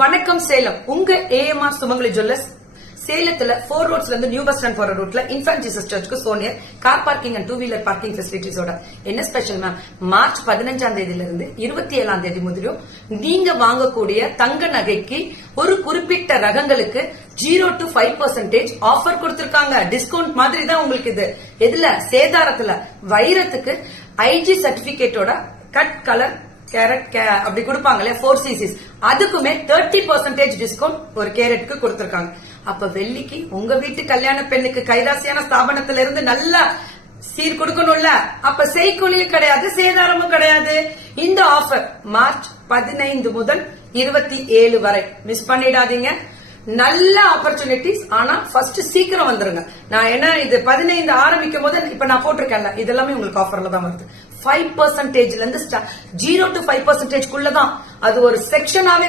வணக்கம் சேலம். உங்க ஏஎம்ஆர் சுமங்கலி ஜுவல்லர்ஸ் சேலத்துல 4 ரோட்ஸ்ல இருந்து நியூ பஸ் ஸ்டாண்ட் போற ரூட்ல இன்ஃபன்ட் ஜீசஸ் சர்ச்சுக்கு சோனியர் car parking and two-wheeler parking ஃபெசிலிட்டிஸோட என்ன ஸ்பெஷல் மேம், மார்ச் 15ஆம் தேதியில இருந்து 27ஆம் தேதி முதலும் நீங்க வாங்கக்கூடிய தங்க நகைக்கு ஒரு குறிப்பிட்ட ரகங்களுக்கு 0 to 5% ஆஃபர் கொடுத்திருக்காங்க. டிஸ்கவுண்ட் மாதிரி தான் உங்களுக்கு இது. எதுல? சேதாரத்துல. வைரத்துக்கு ஐஜி சர்டிபிகேட்டோட கட் கலர் கேரட் அப்படி கொடுப்பாங்களே 4cc, அதுக்குமே 30% டிஸ்கவுண்ட் ஒரு கேரட்க்கு கொடுத்திருக்காங்க. அப்ப வெள்ளிக்கு உங்க வீட்டு கல்யாண பெண்ணுக்கு கைராசியான ஸ்தாபனத்துல இருந்து நல்ல சீர் கொடுக்கணும்ல, அப்ப செய்கூலியும் கிடையாது, சேதாரமும் கிடையாது. இந்த ஆஃபர் மார்ச் 15 முதல் 27 வரை மிஸ் பண்ணிடாதீங்க. நல்ல ஆப்பர்ச்சுனிட்டிஸ். ஆனா ஃபர்ஸ்ட் சீக்கிரம் வந்துருங்க. நான் என்ன இது 15 ஆரம்பிக்கும் போது இப்ப நான் போட்டிருக்கேன்ல, இதெல்லாமே உங்களுக்கு ஆஃபர்ல தான் வருது. 5% இருந்து 0 to 5% குள்ளதான். அது ஒரு செக்ஷனாவே